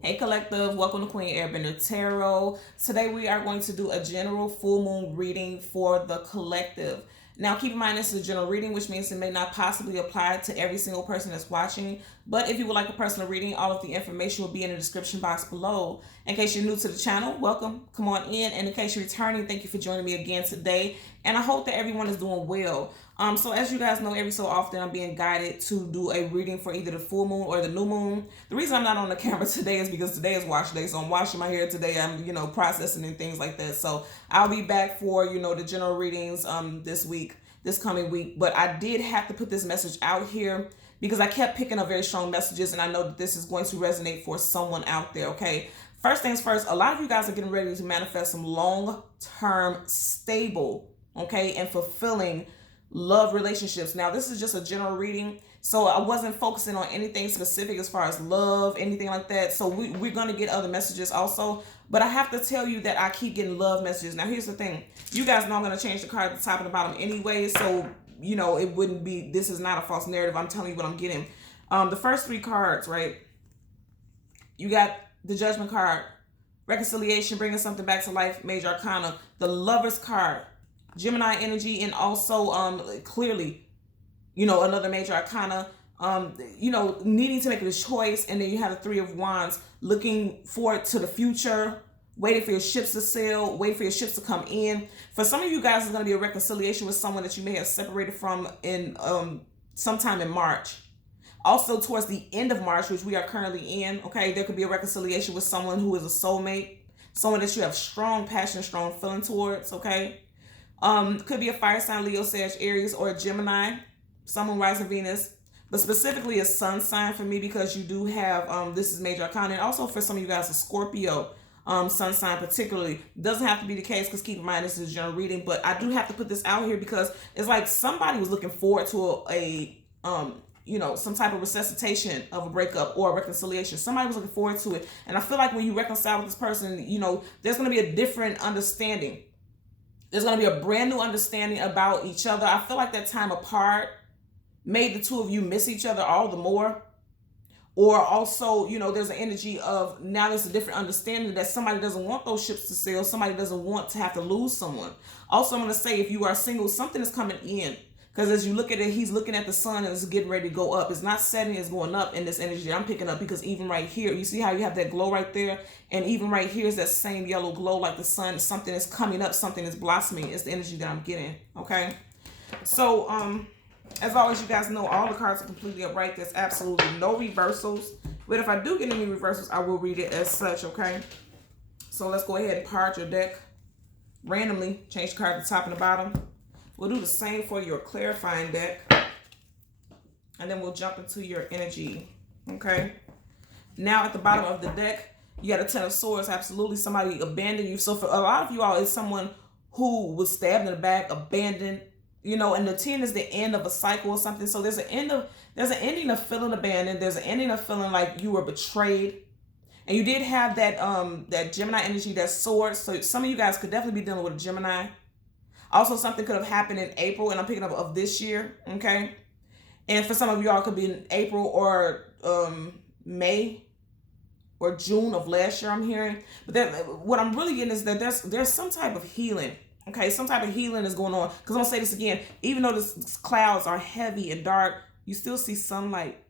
Hey collective, welcome to Queen Airbender Tarot. Today we are going to do a general full moon reading for the collective. Now keep in mind this is a general reading, which means it may not possibly apply to every single person that's watching. But if you would like a personal reading, all of the information will be in the description box below. In case you're new to the channel, welcome, come on in. And in case you're returning, thank you for joining me again today. And I hope that everyone is doing well. So as you guys know, every so often I'm being guided to do a reading for either the full moon or the new moon. The reason I'm not on the camera today is because today is wash day, so I'm washing my hair today. I'm, processing and things like that. So I'll be back for, the general readings this coming week. But I did have to put this message out here because I kept picking up very strong messages, and I know that this is going to resonate for someone out there, okay? First things first, a lot of you guys are getting ready to manifest some long-term, stable, okay, and fulfilling love relationships. Now, this is just a general reading, so I wasn't focusing on anything specific as far as love, anything like that. So we're going to get other messages also, but I have to tell you that I keep getting love messages. Now, here's the thing. You guys know I'm going to change the card at the top and the bottom anyway, so, it wouldn't be, this is not a false narrative. I'm telling you what I'm getting. The first three cards, right? You got the Judgment card, reconciliation, bringing something back to life, Major Arcana. The Lover's card, Gemini energy, and also clearly, another Major Arcana, needing to make a choice. And then you have the Three of Wands, looking forward to the future, waiting for your ships to sail, waiting for your ships to come in. For some of you guys, it's going to be a reconciliation with someone that you may have separated from in sometime in March. Also, towards the end of March, which we are currently in, okay, there could be a reconciliation with someone who is a soulmate, someone that you have strong passion, strong feeling towards, okay? Could be a fire sign, Leo, Sag, Aries, or a Gemini, Sun, Moon, Rising, Venus, but specifically a sun sign for me because you do have, this is Major Arcana, and also for some of you guys, a Scorpio sun sign particularly. Doesn't have to be the case because keep in mind this is a general reading, but I do have to put this out here because it's like somebody was looking forward to some type of resuscitation of a breakup or a reconciliation. Somebody was looking forward to it. And I feel like when you reconcile with this person, there's going to be a different understanding. There's going to be a brand new understanding about each other. I feel like that time apart made the two of you miss each other all the more. Or also, there's an energy of now there's a different understanding that somebody doesn't want those ships to sail. Somebody doesn't want to have to lose someone. Also, I'm going to say if you are single, something is coming in. Because as you look at it, he's looking at the sun and it's getting ready to go up. It's not setting, it's going up in this energy that I'm picking up. Because even right here, you see how you have that glow right there? And even right here is that same yellow glow like the sun. Something is coming up, something is blossoming. It's the energy that I'm getting, okay? So, as always, you guys know all the cards are completely upright. There's absolutely no reversals. But if I do get any reversals, I will read it as such, okay? So let's go ahead and part your deck randomly. Change the card at the top and the bottom. We'll do the same for your clarifying deck. And then we'll jump into your energy. Okay. Now at the bottom of the deck, you got a Ten of Swords. Absolutely. Somebody abandoned you. So for a lot of you all, it's someone who was stabbed in the back, abandoned, and the 10 is the end of a cycle or something. So there's an ending of feeling abandoned. There's an ending of feeling like you were betrayed. And you did have that Gemini energy, that sword. So some of you guys could definitely be dealing with a Gemini. Also, something could have happened in April, and I'm picking up of this year, okay? And for some of y'all, it could be in April or May or June of last year, I'm hearing. But what I'm really getting is that there's some type of healing, okay? Some type of healing is going on. Because I'm going to say this again. Even though the clouds are heavy and dark, you still see sunlight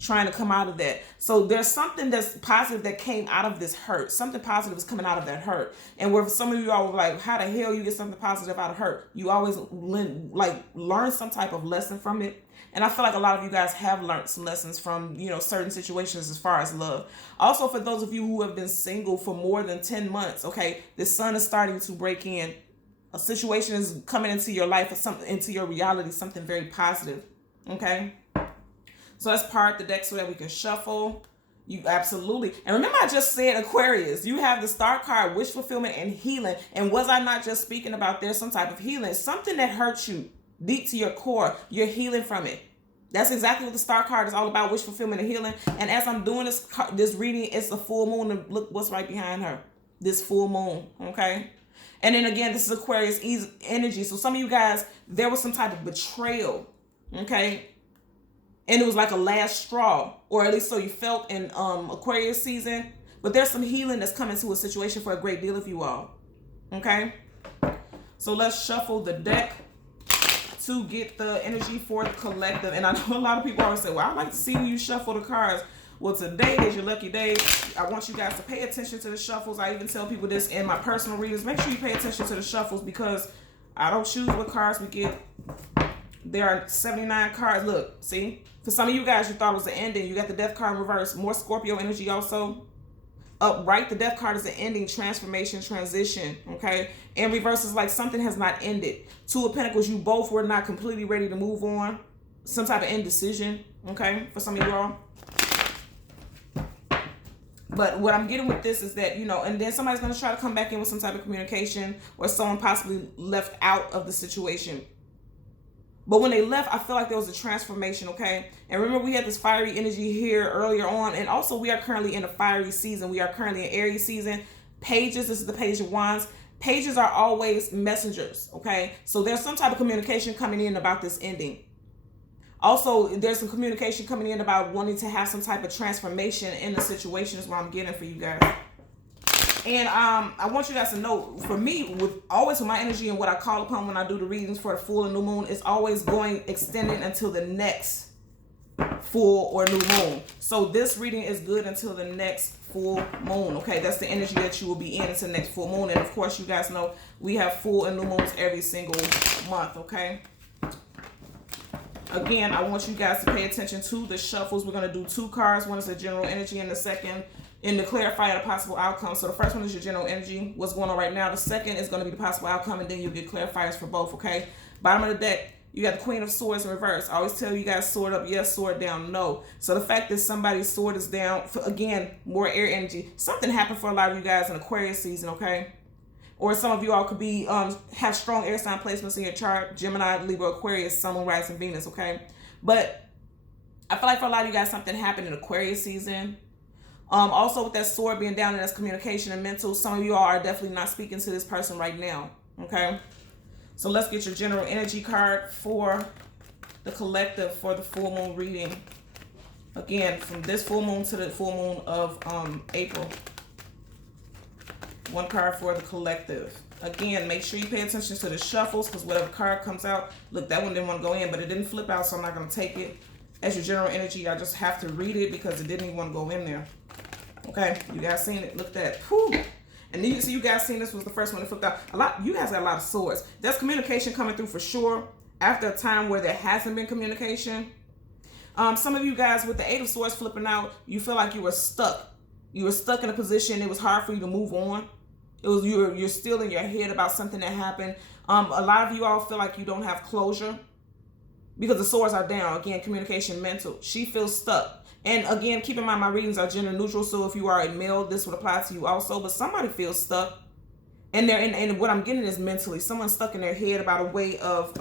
trying to come out of that. So there's something that's positive that came out of this hurt. Something positive is coming out of that hurt. And where some of you all were like, how the hell you get something positive out of hurt? You always learn some type of lesson from it. And I feel like a lot of you guys have learned some lessons from, certain situations as far as love. Also, for those of you who have been single for more than 10 months, okay, the sun is starting to break in. A situation is coming into your life or something, into your reality, something very positive, okay? So let's part the deck so that we can shuffle. You absolutely. And remember I just said Aquarius. You have the Star card, wish fulfillment and healing. And was I not just speaking about there's some type of healing? Something that hurts you deep to your core. You're healing from it. That's exactly what the Star card is all about, wish fulfillment and healing. And as I'm doing this reading, it's a full moon. And look what's right behind her. This full moon, okay? And then again, this is Aquarius energy. So some of you guys, there was some type of betrayal, okay? and it was like a last straw, or at least so you felt in Aquarius season. But there's some healing that's coming to a situation for a great deal of you all. Okay, so let's shuffle the deck to get the energy for the collective. And I know a lot of people always say, well, I like to see when you shuffle the cards. Well, today is your lucky day. I want you guys to pay attention to the shuffles. I even tell people this in my personal readings. Make sure you pay attention to the shuffles, because I don't choose what cards we get. There are 79 cards. Look, see? For some of you guys, you thought it was the ending. You got the death card in reverse. More Scorpio energy also. Upright, the death card is an ending, transformation, transition, okay? And reverse is like something has not ended. Two of Pentacles, you both were not completely ready to move on. Some type of indecision, okay, for some of you all. But what I'm getting with this is that, you know, and then somebody's going to try to come back in with some type of communication, or someone possibly left out of the situation. But when they left, I feel like there was a transformation, okay? And remember, we had this fiery energy here earlier on. And also, we are currently in a fiery season. We are currently in Aries season. Pages, this is the Page of Wands. Pages are always messengers, okay? So there's some type of communication coming in about this ending. Also, there's some communication coming in about wanting to have some type of transformation in the situation is what I'm getting for you guys. And I want you guys to know, for me, with my energy and what I call upon when I do the readings for the full and new moon, is always going extending until the next full or new moon. So this reading is good until the next full moon. Okay, that's the energy that you will be in until the next full moon. And of course, you guys know we have full and new moons every single month. Okay. Again, I want you guys to pay attention to the shuffles. We're going to do 2 cards. One is the general energy, and the second in the clarify the possible outcome. So the first one is your general energy, what's going on right now. The second is going to be the possible outcome, and then you'll get clarifiers for both, okay? Bottom of the deck, you got the Queen of Swords in reverse. I always tell you guys, sword up, yes, sword down, no. So the fact that somebody's sword is down, again, more air energy. Something happened for a lot of you guys in Aquarius season, okay? Or some of you all could be have strong air sign placements in your chart. Gemini, Libra, Aquarius, Sun, Moon, Rising, Venus, okay? But I feel like for a lot of you guys, something happened in Aquarius season. Also, with that sword being down, and that's communication and mental, some of you all are definitely not speaking to this person right now, okay? So let's get your general energy card for the collective for the full moon reading. Again, from this full moon to the full moon of April. 1 card for the collective. Again, make sure you pay attention to the shuffles, because whatever card comes out, look, that one didn't want to go in, but it didn't flip out, so I'm not going to take it as your general energy. I just have to read it because it didn't even want to go in there. Okay, you guys seen it? Look at that. Whew. And then you see, you guys seen this was the first one that flipped out. You guys got a lot of swords. There's communication coming through for sure after a time where there hasn't been communication. Some of you guys with the 8 of Swords flipping out, you feel like you were stuck. You were stuck in a position. It was hard for you to move on. It was you're still in your head about something that happened. A lot of you all feel like you don't have closure because the swords are down. Again, communication, mental. She feels stuck. And again, keep in mind, my readings are gender neutral, so if you are a male, this would apply to you also. But somebody feels stuck, and and what I'm getting is mentally, someone's stuck in their head about a way of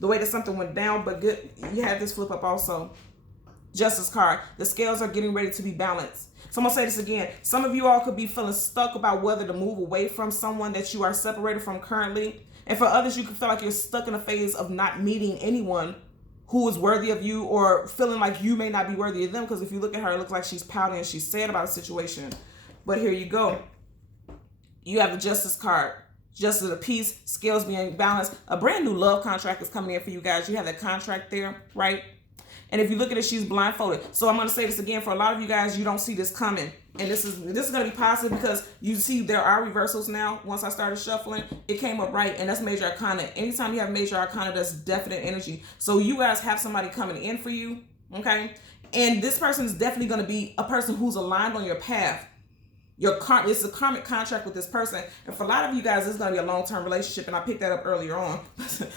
the way that something went down. But good, you had this flip up also. Justice card. The scales are getting ready to be balanced. So I'm gonna say this again. Some of you all could be feeling stuck about whether to move away from someone that you are separated from currently, and for others, you could feel like you're stuck in a phase of not meeting anyone who is worthy of you, or feeling like you may not be worthy of them, because if you look at her, it looks like she's pouting and she's sad about a situation. But here you go. You have the Justice card. Justice of peace, scales being balanced. A brand new love contract is coming in for you guys. You have that contract there, right? And if you look at it, she's blindfolded. So I'm going to say this again. For a lot of you guys, you don't see this coming. And this is going to be positive, because you see there are reversals now. Once I started shuffling, it came up right, and that's major arcana. Anytime you have major arcana, that's definite energy. So you guys have somebody coming in for you, okay? And this person is definitely going to be a person who's aligned on your path. It's a karmic contract with this person. And for a lot of you guys, it's going to be a long-term relationship, and I picked that up earlier on.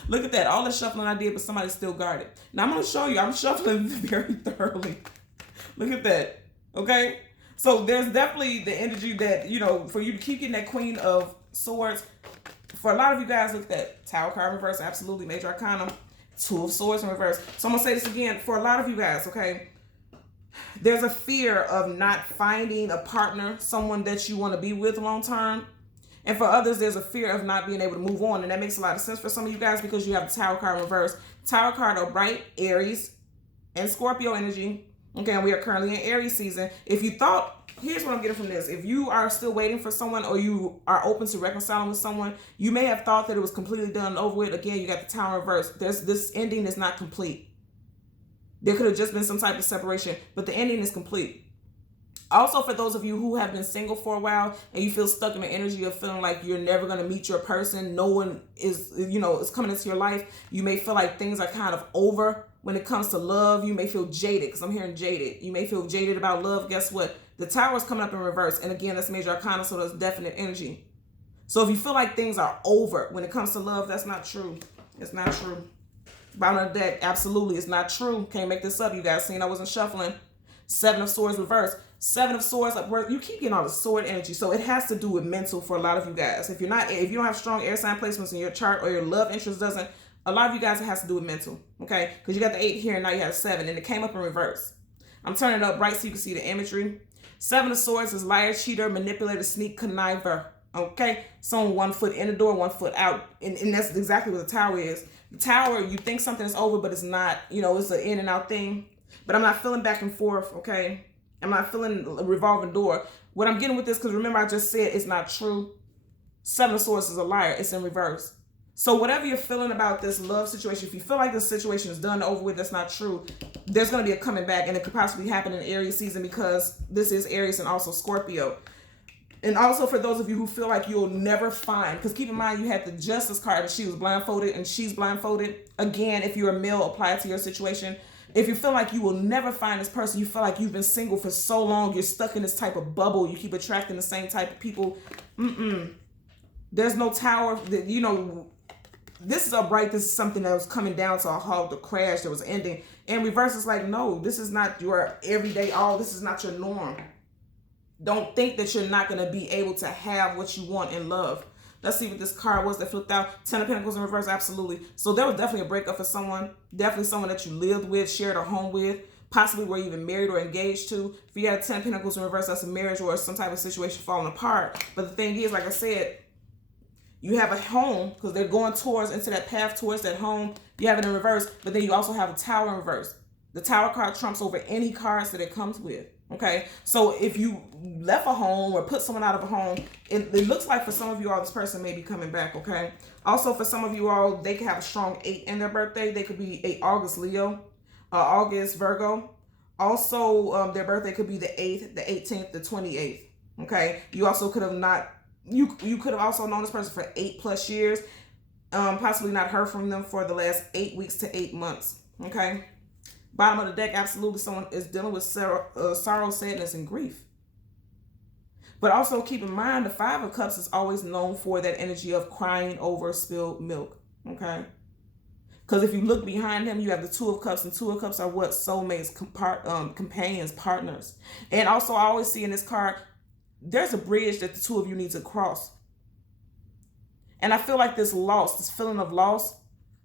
Look at that. All the shuffling I did, but somebody's still guarded. Now I'm going to show you. I'm shuffling very thoroughly. Look at that. Okay? So there's definitely the energy that, you know, for you to keep getting that Queen of Swords. For a lot of you guys, look at that. Tower card in reverse, absolutely. Major arcana. 2 of Swords in reverse. So I'm going to say this again. For a lot of you guys, okay? There's a fear of not finding a partner, someone that you want to be with long term. And for others, there's a fear of not being able to move on. And that makes a lot of sense for some of you guys, because you have the Tower card in reverse. Tower card upright, Aries. and Scorpio energy. Okay, and we are currently in Aries season. If you thought, here's what I'm getting from this. If you are still waiting for someone, or you are open to reconciling with someone, you may have thought that it was completely done and over with. Again, you got the Tower reversed. This ending is not complete. There could have just been some type of separation, but the ending is complete. Also, for those of you who have been single for a while and you feel stuck in the energy of feeling like you're never going to meet your person, no one is, is coming into your life. You may feel like things are kind of over when it comes to love. You may feel jaded, because I'm hearing jaded. You may feel jaded about love. Guess what? The Tower is coming up in reverse. And again, that's major arcana, so that's definite energy. So if you feel like things are over when it comes to love, that's not true. It's not true. Bottom of the deck, absolutely, it's not true. Can't make this up. You guys seen I wasn't shuffling. 7 of Swords reverse. 7 of Swords up. You keep getting all the sword energy, so it has to do with mental for a lot of you guys. If you don't have strong air sign placements in your chart, or your love interest doesn't, a lot of you guys, it has to do with mental. Okay, because you got the 8 here and now you have 7, and it came up in reverse. I'm turning it up bright so you can see the imagery. 7 of Swords is liar, cheater, manipulator, sneak, conniver. Okay, someone 1 foot in the door, 1 foot out, and that's exactly what the Tower is. The Tower, you think something is over, but it's not. It's an in and out thing. But I'm not feeling back and forth, okay? I'm not feeling a revolving door. What I'm getting with this, because remember I just said it's not true. 7 of Swords is a liar. It's in reverse. So whatever you're feeling about this love situation, if you feel like this situation is done over with, that's not true, there's going to be a coming back, and it could possibly happen in Aries season, because this is Aries and also Scorpio. And also for those of you who feel like you'll never find, because keep in mind you had the Justice card and she was blindfolded and she's blindfolded. Again, if you're a male, apply it to your situation. If you feel like you will never find this person, you feel like you've been single for so long, you're stuck in this type of bubble, you keep attracting the same type of people. There's no Tower. This is upright. This is something that was coming down to a halt, the crash that was ending. And reverse is like, no, this is not your everyday this is not your norm. Don't think that you're not going to be able to have what you want in love. Let's see what this card was that flipped out. 10 of Pentacles in reverse, absolutely. So there was definitely a breakup for someone. Definitely someone that you lived with, shared a home with, possibly were even married or engaged to. If you had 10 Pentacles in reverse, that's a marriage or some type of situation falling apart. But the thing is, like I said, you have a home, because they're going into that path towards that home. You have it in reverse, but then you also have a Tower in reverse. The Tower card trumps over any cards that it comes with. Okay, so if you left a home or put someone out of a home, it looks like for some of you all, this person may be coming back. Okay, also for some of you all, they could have a strong 8 in their birthday. They could be 8 August Leo, August Virgo. Also, their birthday could be the 8th, the 18th, the 28th. Okay, you also could have not, you could have also known this person for 8+ years, possibly not heard from them for the last 8 weeks to 8 months. Okay. Bottom of the deck, absolutely someone is dealing with sorrow, sadness, and grief. But also keep in mind, the 5 of Cups is always known for that energy of crying over spilled milk. Okay? Because if you look behind him, you have the 2 of Cups, and 2 of Cups are what? Soulmates, companions, partners. And also I always see in this card, there's a bridge that the 2 of you need to cross. And I feel like this feeling of loss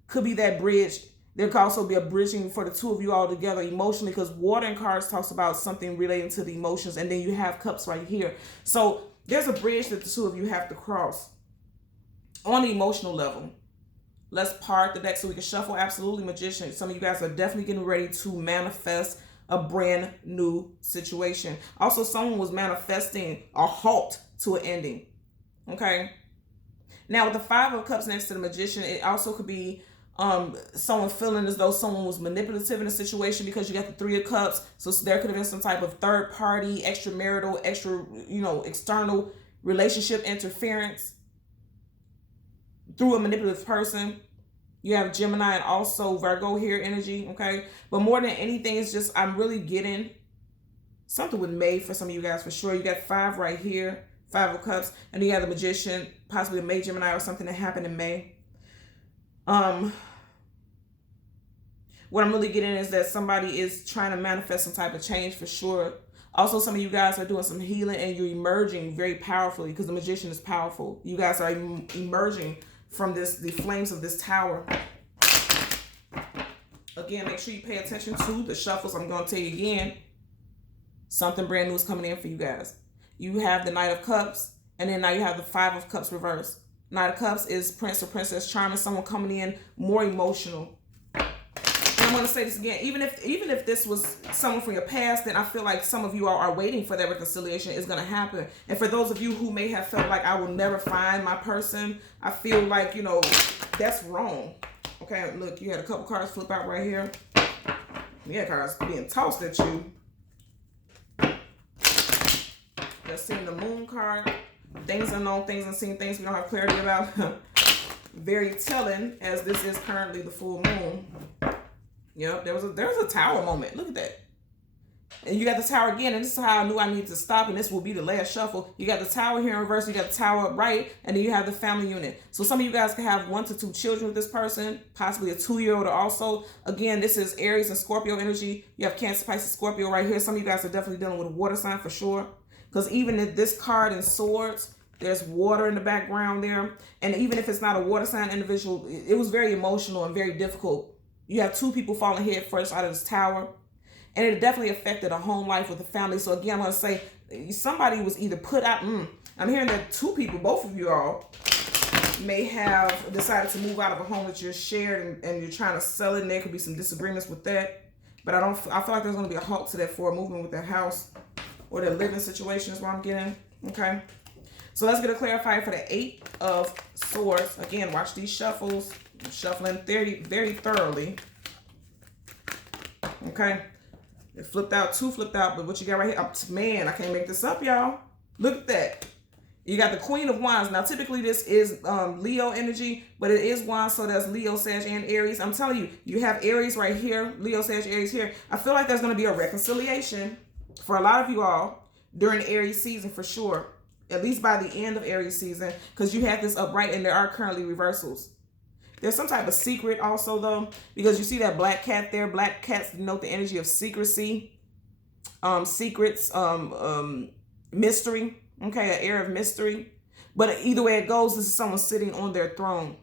could be that bridge. There could also be a bridging for the 2 of you all together emotionally, because water in cards talks about something relating to the emotions, and then you have Cups right here. So there's a bridge that the 2 of you have to cross on the emotional level. Let's part the deck so we can shuffle. Absolutely, Magician. Some of you guys are definitely getting ready to manifest a brand new situation. Also, someone was manifesting a halt to an ending. Okay. Now with the 5 of Cups next to the Magician, it also could be someone feeling as though someone was manipulative in a situation, because you got the 3 of Cups. So there could have been some type of third party, extramarital, external relationship interference through a manipulative person. You have Gemini and also Virgo here energy. Okay. But more than anything, it's just, I'm really getting something with May for some of you guys for sure. You got 5 right here, 5 of Cups, and you have the Magician, possibly a May Gemini or something that happened in May. What I'm really getting is that somebody is trying to manifest some type of change for sure. Also, some of you guys are doing some healing and you're emerging very powerfully, because the Magician is powerful. You guys are emerging from the flames of this Tower. Again, make sure you pay attention to the shuffles. I'm going to tell you again, something brand new is coming in for you guys. You have the Knight of Cups, and then now you have the 5 of Cups reversed. Knight of Cups is Prince or Princess Charming, someone coming in more emotional. I'm going to say this again. Even if this was someone from your past, then I feel like some of you all are waiting for that reconciliation is going to happen. And for those of you who may have felt like I will never find my person, I feel like, you know, that's wrong. Okay, look, you had a couple cards flip out right here. You had cards being tossed at you. Just seeing the moon card. Things unknown, things unseen, things we don't have clarity about. Very telling, as this is currently the full moon. Yep, there was a tower moment. Look at that. And you got the tower again, and this is how I knew I needed to stop, and this will be the last shuffle. You got the tower here in reverse, you got the tower upright, and then you have the family unit. So some of you guys can have 1 to 2 children with this person, possibly a 2-year-old also. Again, this is Aries and Scorpio energy. You have Cancer, Pisces, Scorpio right here. Some of you guys are definitely dealing with a water sign for sure. Because even in this card in swords, there's water in the background there. And even if it's not a water sign individual, it was very emotional and very difficult. You have 2 people falling head first out of this tower. And it definitely affected a home life with the family. So again, I'm going to say somebody was either put out. I'm hearing that 2 people, both of you all, may have decided to move out of a home that you're shared and you're trying to sell it. And there could be some disagreements with that. But I feel like there's going to be a halt to that for a movement with their house or their living situation is what I'm getting. Okay. So let's get a clarifier for the 8 of Swords. Again, watch these shuffles. I'm shuffling very thoroughly. Okay. It flipped out, 2 flipped out, but what you got right here, man, I can't make this up, y'all. Look at that. You got the Queen of Wands. Now, typically this is Leo energy, but it is Wands, so that's Leo, Sag, and Aries. I'm telling you, you have Aries right here, Leo, Sag, Aries here. I feel like there's going to be a reconciliation for a lot of you all during Aries season for sure, at least by the end of Aries season, because you have this upright and there are currently reversals. There's some type of secret also, though, because you see that black cat there. Black cats denote the energy of secrecy, secrets, mystery, okay, an air of mystery. But either way it goes, this is someone sitting on their throne,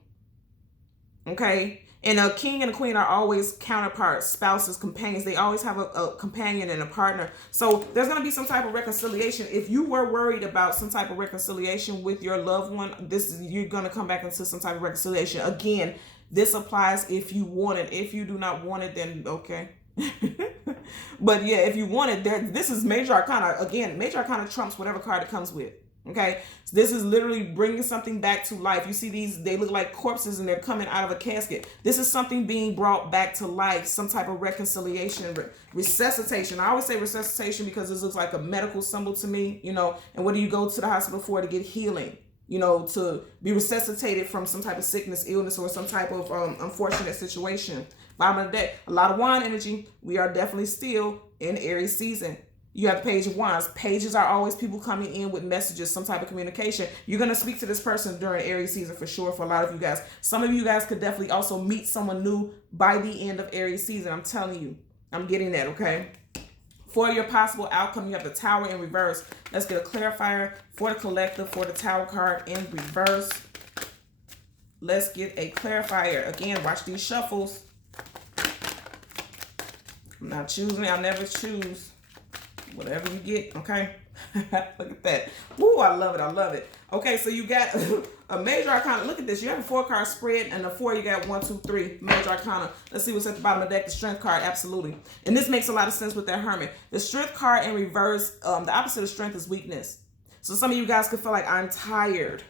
okay? And a king and a queen are always counterparts, spouses, companions. They always have a companion and a partner. So there's going to be some type of reconciliation. If you were worried about some type of reconciliation with your loved one, you're going to come back into some type of reconciliation. Again, this applies if you want it. If you do not want it, then okay. But yeah, if you want it, this is Major Arcana. Again, Major Arcana trumps whatever card it comes with. Okay, so this is literally bringing something back to life. You see these, they look like corpses and they're coming out of a casket. This is something being brought back to life, some type of reconciliation, resuscitation. I always say resuscitation because this looks like a medical symbol to me, you know, and what do you go to the hospital for? To get healing, you know, to be resuscitated from some type of sickness, illness, or some type of unfortunate situation. Bottom of the deck, a lot of wand energy. We are definitely still in Aries season. You have the Page of Wands. Pages are always people coming in with messages, some type of communication. You're going to speak to this person during Aries season for sure for a lot of you guys. Some of you guys could definitely also meet someone new by the end of Aries season. I'm telling you. I'm getting that, okay? For your possible outcome, you have the Tower in reverse. Let's get a clarifier for the collective for the Tower card in reverse. Let's get a clarifier. Again, watch these shuffles. I'm not choosing. I'll never choose. Whatever you get, okay? Look at that. Woo, I love it. I love it. Okay, so you got a Major Arcana. Look at this. You have a 4-card spread, and the 4, you got 1, 2, 3. Major Arcana. Let's see what's at the bottom of the deck. The Strength card, absolutely. And this makes a lot of sense with that Hermit. The Strength card in reverse, the opposite of strength is weakness. So some of you guys could feel like, I'm tired.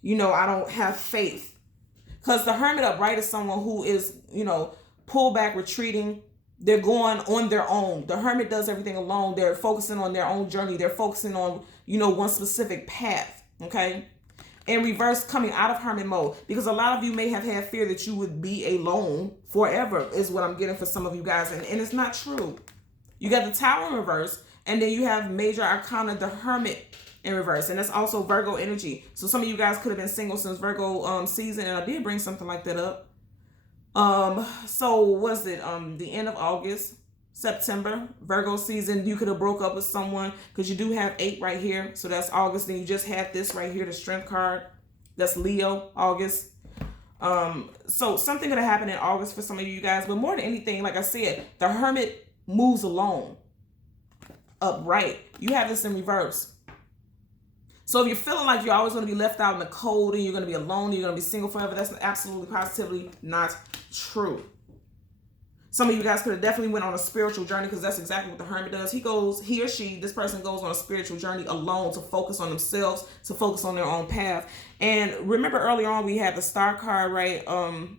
You know, I don't have faith. Because the Hermit upright is someone who is, you know, pull back, retreating. They're going on their own. The Hermit does everything alone. They're focusing on their own journey. They're focusing on, you know, one specific path, okay? In reverse, coming out of Hermit mode. Because a lot of you may have had fear that you would be alone forever is what I'm getting for some of you guys. And it's not true. You got the Tower in reverse. And then you have Major Arcana, the Hermit in reverse. And that's also Virgo energy. So some of you guys could have been single since Virgo season. And I did bring something like that up. So was it the end of August, September, Virgo season? You could have broke up with someone because you do have 8 right here. So that's August. Then you just had this right here, the Strength card. That's Leo, August. So something could have happened in August for some of you guys. But more than anything, like I said, the Hermit moves alone, upright. You have this in reverse. So if you're feeling like you're always going to be left out in the cold and you're going to be alone, you're going to be single forever, that's absolutely, positively not true. Some of you guys could have definitely went on a spiritual journey, because that's exactly what the Hermit does. He or she, this person goes on a spiritual journey alone to focus on themselves, to focus on their own path. And remember earlier on we had the Star card, right? And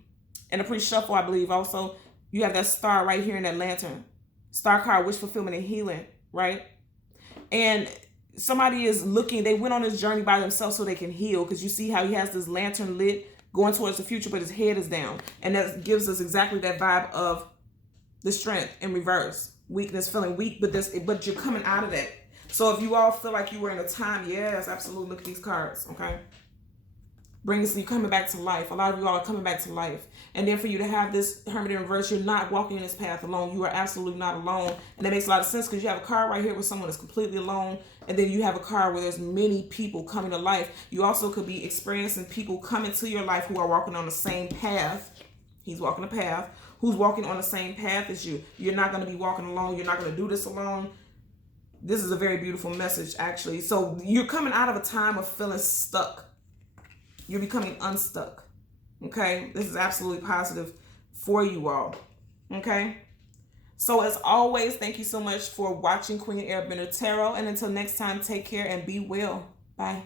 the pre-shuffle, I believe also, you have that star right here in that lantern. Star card, wish fulfillment and healing, right? And somebody is looking, they went on this journey by themselves so they can heal, because you see how he has this lantern lit going towards the future, but his head is down. And that gives us exactly that vibe of the Strength in reverse. Weakness, feeling weak, but you're coming out of that. So if you all feel like you were in a time, yes, absolutely, look at these cards, okay? You coming back to life. A lot of you all are coming back to life. And then for you to have this Hermit in reverse, you're not walking in this path alone. You are absolutely not alone. And that makes a lot of sense, because you have a card right here where someone is completely alone. And then you have a card where there's many people coming to life. You also could be experiencing people coming to your life who are walking on the same path. He's walking a path. Who's walking on the same path as you. You're not going to be walking alone. You're not going to do this alone. This is a very beautiful message, actually. So you're coming out of a time of feeling stuck. You're becoming unstuck. Okay? This is absolutely positive for you all. Okay? So as always, thank you so much for watching Queen Airbender Tarot. And until next time, take care and be well. Bye.